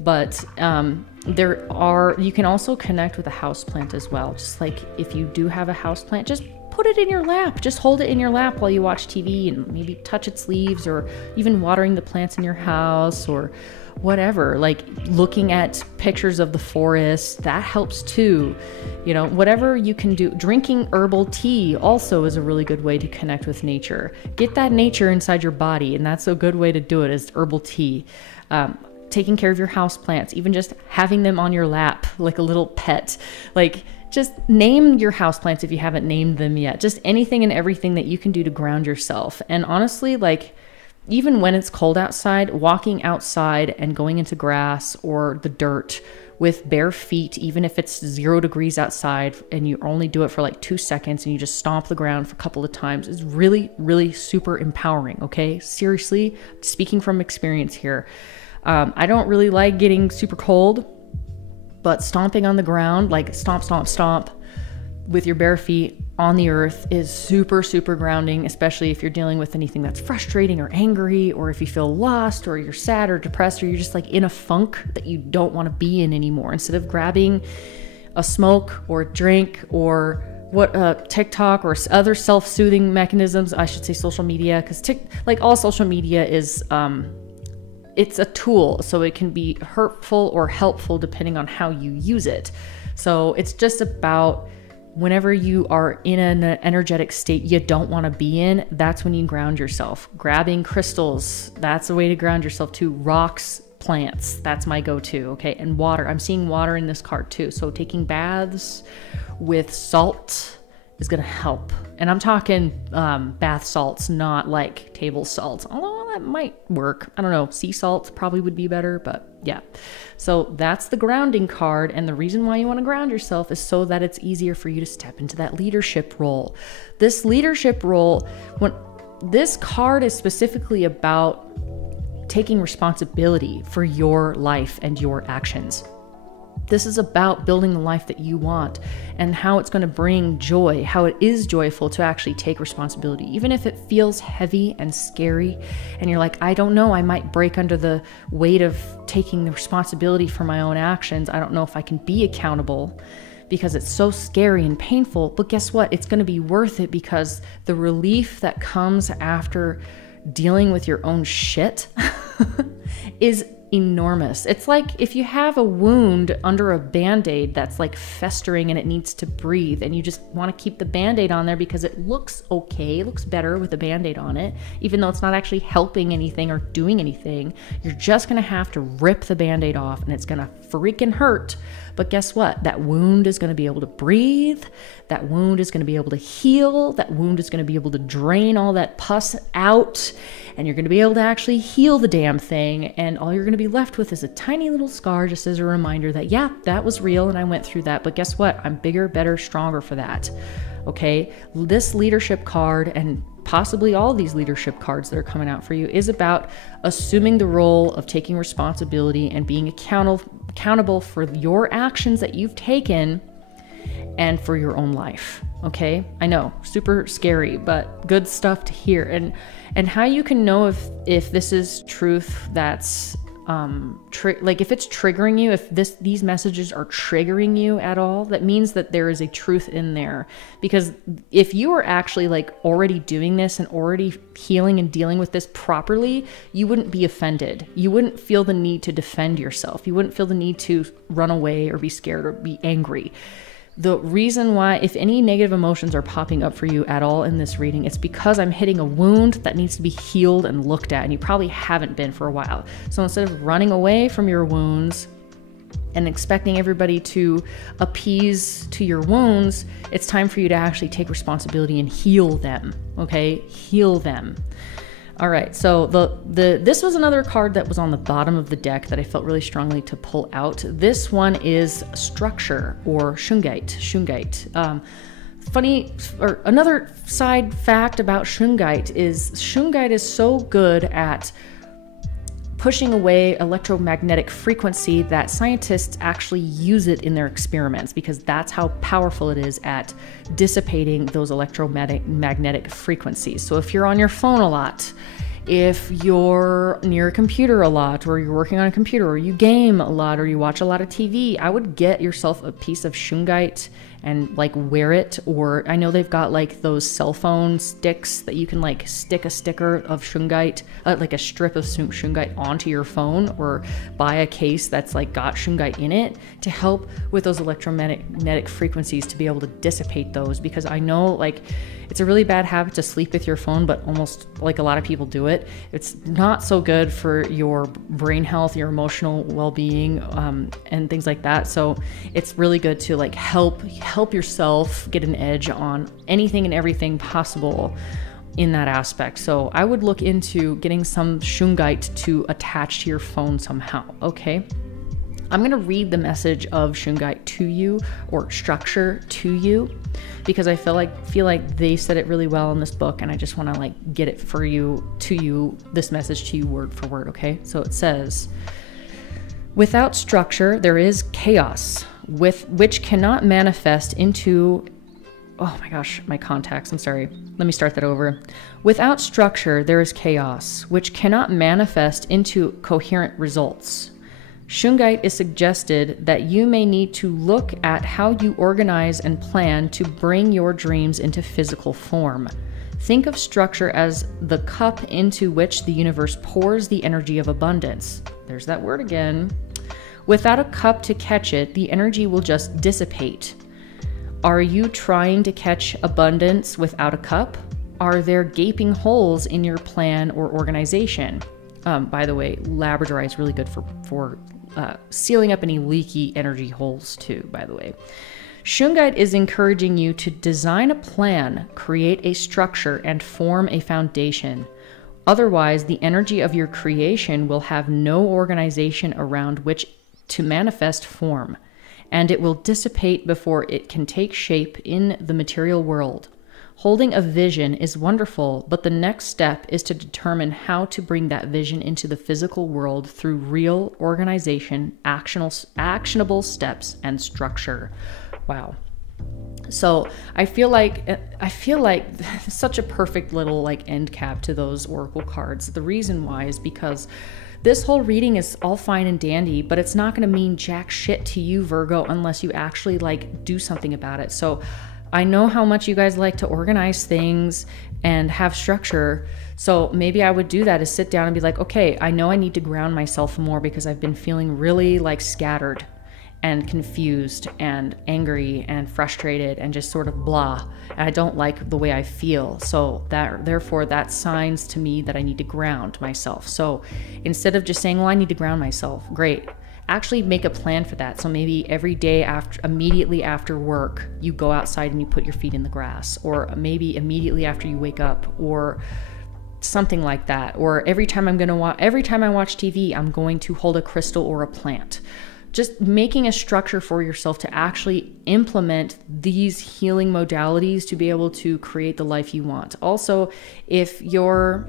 but you can also connect with a houseplant as well. Just like if you do have a houseplant, just put it in your lap. Just hold it in your lap while you watch TV and maybe touch its leaves, or even watering the plants in your house, or whatever, like looking at pictures of the forest, that helps too. You know, whatever you can do. Drinking herbal tea also is a really good way to connect with nature. Get that nature inside your body, and that's a good way to do it, is herbal tea. Taking care of your house plants, even just having them on your lap like a little pet. Like, just name your houseplants if you haven't named them yet. Just anything and everything that you can do to ground yourself. And honestly, like, even when it's cold outside, walking outside and going into grass or the dirt with bare feet, even if it's 0 degrees outside and you only do it for like 2 seconds and you just stomp the ground for a couple of times, is really, really super empowering. Okay. Seriously, speaking from experience here. I don't really like getting super cold, but stomping on the ground, like stomp, stomp, stomp with your bare feet on the earth, is super, super grounding, especially if you're dealing with anything that's frustrating or angry, or if you feel lost, or you're sad or depressed, or you're just like in a funk that you don't want to be in anymore. Instead of grabbing a smoke or a drink or TikTok or other self-soothing mechanisms, I should say social media, because like all social media is it's a tool, so it can be hurtful or helpful depending on how you use it. So it's just about, whenever you are in an energetic state you don't want to be in, that's when you ground yourself. Grabbing crystals, that's a way to ground yourself too. Rocks, plants, that's my go-to. Okay, and water. I'm seeing water in this card too. So taking baths with salt is going to help. And I'm talking bath salts, not like table salt. Although that might work. I don't know. Sea salt probably would be better, but yeah. So that's the grounding card. And the reason why you want to ground yourself is so that it's easier for you to step into that leadership role. This leadership role, this card is specifically about taking responsibility for your life and your actions. This is about building the life that you want and how it's going to bring joy, how it is joyful to actually take responsibility. Even if it feels heavy and scary and you're like, I don't know, I might break under the weight of taking the responsibility for my own actions. I don't know if I can be accountable because it's so scary and painful. But guess what? It's going to be worth it, because the relief that comes after dealing with your own shit is enormous. It's like if you have a wound under a band-aid that's like festering and it needs to breathe, and you just want to keep the band-aid on there because it looks okay, it looks better with a band-aid on it, even though it's not actually helping anything or doing anything. You're just going to have to rip the band-aid off, and it's going to freaking hurt. But guess what? That wound is going to be able to breathe. That wound is going to be able to heal. That wound is going to be able to drain all that pus out, and you're going to be able to actually heal the damn thing. And all you're going to be left with is a tiny little scar, just as a reminder that, yeah, that was real and I went through that. But guess what? I'm bigger, better, stronger for that. Okay. This leadership card, and possibly all these leadership cards that are coming out for you, is about assuming the role of taking responsibility and being accountable for your actions that you've taken and for your own life. Okay. I know, super scary, but good stuff to hear. And how you can know if this is truth that's like if it's triggering you, if these messages are triggering you at all, that means that there is a truth in there. Because if you are actually like already doing this and already healing and dealing with this properly, you wouldn't be offended. You wouldn't feel the need to defend yourself. You wouldn't feel the need to run away or be scared or be angry. the reason why, if any negative emotions are popping up for you at all in this reading, it's because I'm hitting a wound that needs to be healed and looked at, and you probably haven't been for a while. So instead of running away from your wounds and expecting everybody to appease to your wounds, it's time for you to actually take responsibility and heal them, okay? Heal them. All right, so this was another card that was on the bottom of the deck that I felt really strongly to pull out. This one is structure, or shungite. Funny, or another side fact about shungite is so good at pushing away electromagnetic frequency that scientists actually use it in their experiments, because that's how powerful it is at dissipating those electromagnetic frequencies. So if you're on your phone a lot, if you're near a computer a lot, or you're working on a computer, or you game a lot, or you watch a lot of TV, I would get yourself a piece of shungite and like wear it. Or I know they've got like those cell phone sticks that you can like stick a sticker of shungite, like a strip of shungite onto your phone, or buy a case that's like got shungite in it to help with those electromagnetic frequencies, to be able to dissipate those. Because I know like it's a really bad habit to sleep with your phone, but almost like a lot of people do it. It's not so good for your brain health, your emotional well-being, and things like that. So it's really good to like help yourself get an edge on anything and everything possible in that aspect. So I would look into getting some shungite to attach to your phone somehow, okay? I'm going to read the message of shungite to you, or structure to you, because I feel like they said it really well in this book, and I just want to like get it for you, to you, this message to you word for word, okay? So it says, without structure, there is chaos, which cannot manifest into, oh my gosh, my contacts, I'm sorry. Let me start that over. Without structure, there is chaos, which cannot manifest into coherent results. Shungite is suggested that you may need to look at how you organize and plan to bring your dreams into physical form. Think of structure as the cup into which the universe pours the energy of abundance. There's that word again. Without a cup to catch it, the energy will just dissipate. Are you trying to catch abundance without a cup? Are there gaping holes in your plan or organization? By the way, Labradorite is really good for sealing up any leaky energy holes too, by the way. Shungite is encouraging you to design a plan, create a structure, and form a foundation. Otherwise, the energy of your creation will have no organization around which to manifest form, and it will dissipate before it can take shape in the material world. Holding a vision is wonderful, but the next step is to determine how to bring that vision into the physical world through real organization, actionable steps, and structure. Wow. So I feel like such a perfect little like end cap to those oracle cards. The reason why is because this whole reading is all fine and dandy, but it's not going to mean jack shit to you, Virgo, unless you actually like do something about it. So I know how much you guys like to organize things and have structure. So maybe I would do that, is sit down and be like, okay, I know I need to ground myself more because I've been feeling really like scattered and confused and angry and frustrated and just sort of blah. And I don't like the way I feel. So therefore that's signs to me that I need to ground myself. So instead of just saying, well, I need to ground myself, great. Actually make a plan for that. So maybe every day immediately after work, you go outside and you put your feet in the grass, or maybe immediately after you wake up, or something like that. Or every time I watch TV, I'm going to hold a crystal or a plant. Just making a structure for yourself to actually implement these healing modalities to be able to create the life you want. Also, if you're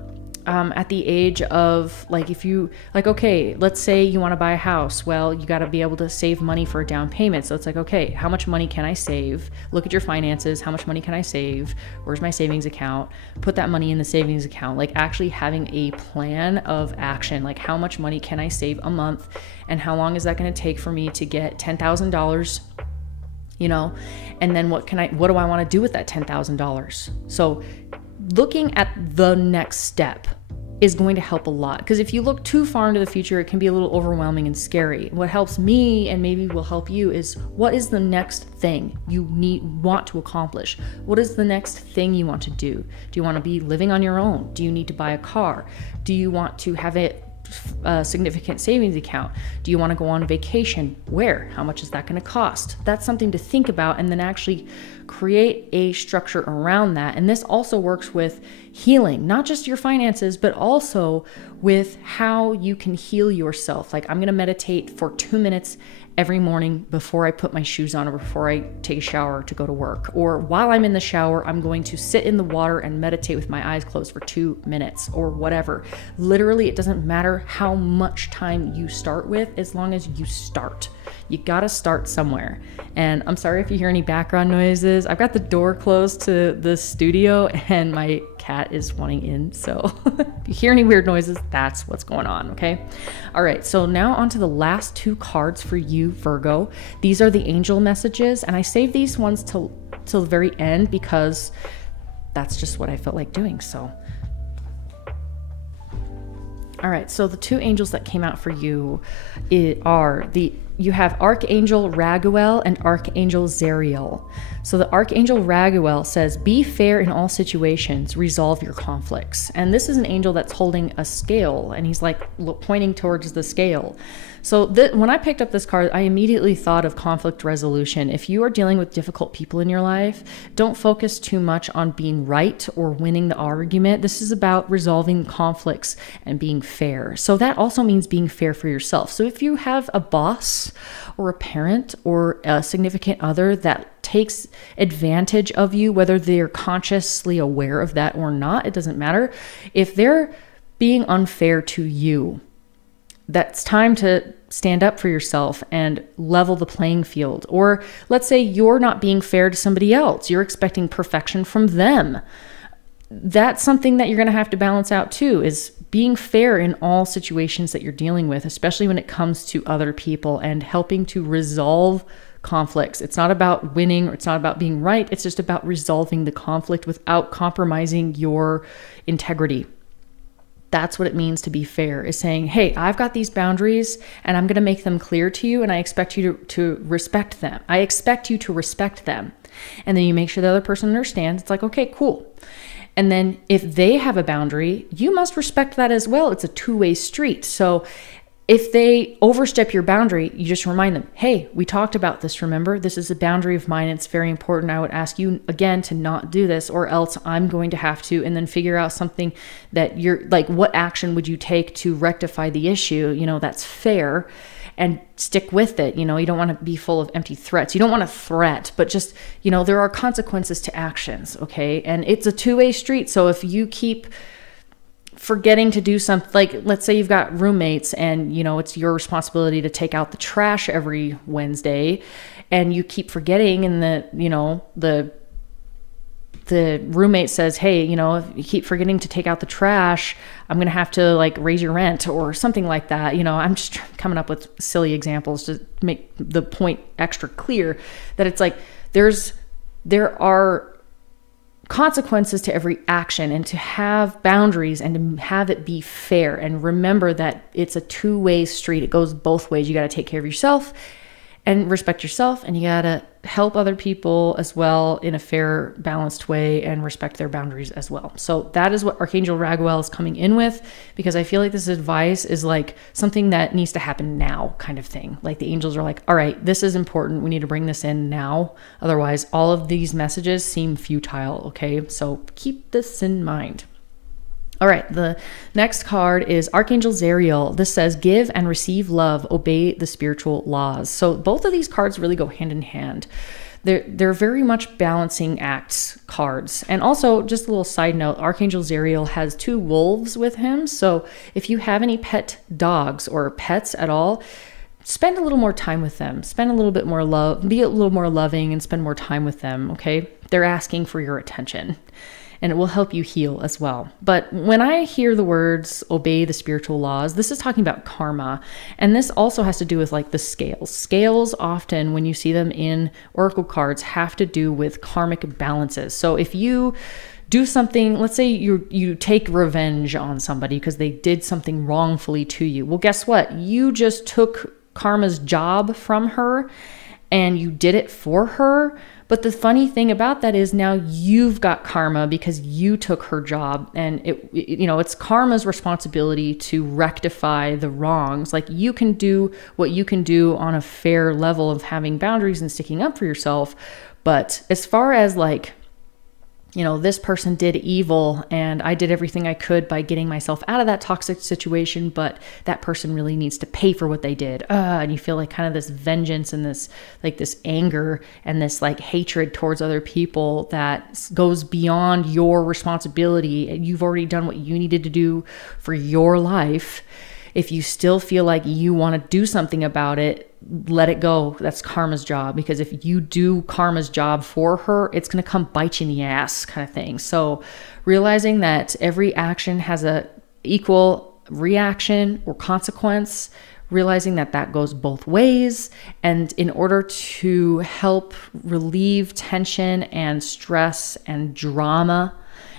at the age of like, if you like, okay, let's say you want to buy a house. Well, you got to be able to save money for a down payment. So it's like, okay, how much money can I save? Look at your finances. How much money can I save? Where's my savings account? Put that money in the savings account. Like actually having a plan of action, like how much money can I save a month? And how long is that going to take for me to get $10,000? You know, and then what do I want to do with that $10,000? So looking at the next step, is going to help a lot. Because if you look too far into the future, it can be a little overwhelming and scary. What helps me, and maybe will help you, is what is the next thing you want to accomplish? What is the next thing you want to do? Do you want to be living on your own? Do you need to buy a car? Do you want to have a significant savings account? Do you want to go on vacation? Where? How much is that going to cost? That's something to think about, and then actually create a structure around that. And this also works with healing, not just your finances, but also with how you can heal yourself. Like, I'm going to meditate for 2 minutes every morning before I put my shoes on or before I take a shower to go to work. Or while I'm in the shower, I'm going to sit in the water and meditate with my eyes closed for 2 minutes or whatever. Literally, it doesn't matter how much time you start with, as long as you start. You gotta start somewhere. And I'm sorry if you hear any background noises. I've got the door closed to the studio and my cat is wanting in. So if you hear any weird noises, that's what's going on, okay? All right, so now on to the last 2 cards for you, Virgo. These are the angel messages, and I saved these ones till the very end because that's just what I felt like doing, so. All right, so the 2 angels that came out for you you have Archangel Raguel and Archangel Zariel. So the Archangel Raguel says, be fair in all situations, resolve your conflicts. And this is an angel that's holding a scale, and he's like pointing towards the scale. So when I picked up this card, I immediately thought of conflict resolution. If you are dealing with difficult people in your life, don't focus too much on being right or winning the argument. This is about resolving conflicts and being fair. So that also means being fair for yourself. So if you have a boss or a parent or a significant other that takes advantage of you, whether they're consciously aware of that or not, it doesn't matter. If they're being unfair to you, that's time to stand up for yourself and level the playing field. Or let's say you're not being fair to somebody else. You're expecting perfection from them. That's something that you're going to have to balance out too, is being fair in all situations that you're dealing with, especially when it comes to other people, and helping to resolve conflicts. It's not about winning, or it's not about being right. It's just about resolving the conflict without compromising your integrity. That's what it means to be fair, is saying, hey, I've got these boundaries and I'm going to make them clear to you, and I expect you to respect them. I expect you to respect them. And then you make sure the other person understands. It's like, okay, cool. And then if they have a boundary, you must respect that as well. It's a two-way street. So if they overstep your boundary, you just remind them, hey, we talked about this, remember? This is a boundary of mine. It's very important. I would ask you again to not do this, or else I'm going to have to, and then figure out something that you're like, what action would you take to rectify the issue? You know, that's fair, and stick with it. You know, you don't want to be full of empty threats. You don't want to threat, but just, you know, there are consequences to actions. Okay. And it's a two-way street. So if you keep forgetting to do something, like let's say you've got roommates and, you know, it's your responsibility to take out the trash every Wednesday, and you keep forgetting, and the roommate says, hey, you know, if you keep forgetting to take out the trash, I'm going to have to like raise your rent or something like that. You know, I'm just coming up with silly examples to make the point extra clear that it's like, there are consequences to every action, and to have boundaries and to have it be fair. And remember that it's a two-way street. It goes both ways. You got to take care of yourself and respect yourself, and you got to help other people as well in a fair, balanced way, and respect their boundaries as well. So that is what Archangel Raguel is coming in with, because I feel like this advice is like something that needs to happen now kind of thing. Like the angels are like, all right, this is important. We need to bring this in now. Otherwise, all of these messages seem futile. Okay, so keep this in mind. All right, the next card is Archangel Zariel. This says, give and receive love, obey the spiritual laws. So both of these cards really go hand in hand. They're very much balancing acts cards. And also, just a little side note, Archangel Zariel has 2 wolves with him. So if you have any pet dogs or pets at all, spend a little more time with them. Spend a little bit more love, be a little more loving, and spend more time with them, okay? They're asking for your attention, and it will help you heal as well. But when I hear the words obey the spiritual laws, this is talking about karma. And this also has to do with like the scales. Scales often, when you see them in oracle cards, have to do with karmic balances. So if you do something, let's say you take revenge on somebody because they did something wrongfully to you. Well, guess what? You just took karma's job from her and you did it for her. But the funny thing about that is now you've got karma because you took her job, and it's karma's responsibility to rectify the wrongs. Like, you can do what you can do on a fair level of having boundaries and sticking up for yourself. But as far as like, this person did evil and I did everything I could by getting myself out of that toxic situation, but that person really needs to pay for what they did. And you feel like kind of this vengeance and this anger and this like hatred towards other people that goes beyond your responsibility. You've already done what you needed to do for your life. If you still feel like you want to do something about it, let it go. That's karma's job. Because if you do karma's job for her, it's going to come bite you in the ass, kind of thing. So realizing that every action has a equal reaction or consequence, realizing that goes both ways. And in order to help relieve tension and stress and drama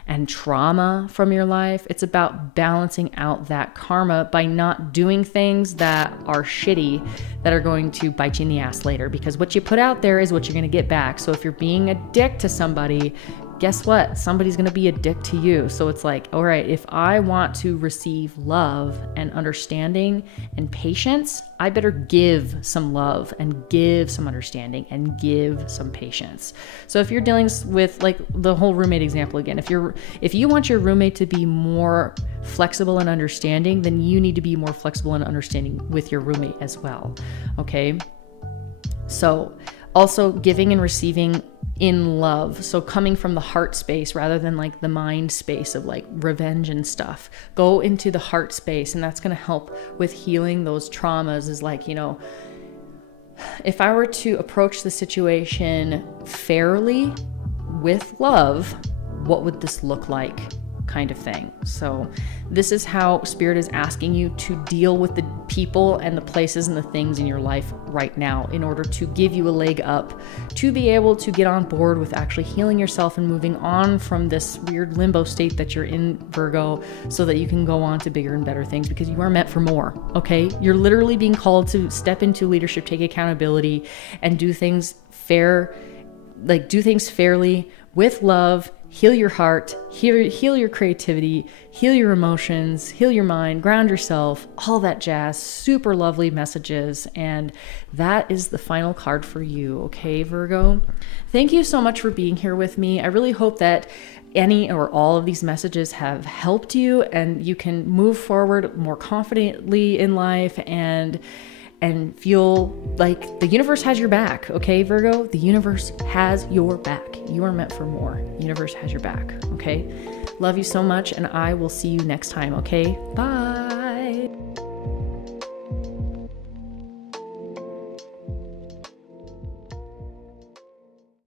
and trauma from your life, it's about balancing out that karma by not doing things that are shitty, that are going to bite you in the ass later, because what you put out there is what you're going to get back. So if you're being a dick to somebody, guess what? Somebody's going to be a dick to you. So it's like, all right, if I want to receive love and understanding and patience, I better give some love and give some understanding and give some patience. So if you're dealing with like the whole roommate example again, if you want your roommate to be more flexible and understanding, then you need to be more flexible and understanding with your roommate as well. Okay. So also giving and receiving in love. So coming from the heart space rather than like the mind space of like revenge and stuff. Go into the heart space, and that's going to help with healing those traumas. Is like, if I were to approach the situation fairly with love, what would this look like? Kind of thing. So this is how Spirit is asking you to deal with the people and the places and the things in your life right now in order to give you a leg up to be able to get on board with actually healing yourself and moving on from this weird limbo state that you're in, Virgo, so that you can go on to bigger and better things, because you are meant for more. Okay. You're literally being called to step into leadership, take accountability, and do things fairly with love. Heal your heart, heal your creativity, heal your emotions, heal your mind, ground yourself, all that jazz. Super lovely messages. And that is the final card for you. Okay, Virgo? Thank you so much for being here with me. I really hope that any or all of these messages have helped you and you can move forward more confidently in life and feel like the universe has your back. Okay, Virgo? The universe has your back. You are meant for more. The universe has your back. Okay? Love you so much, and I will see you next time. Okay? Bye.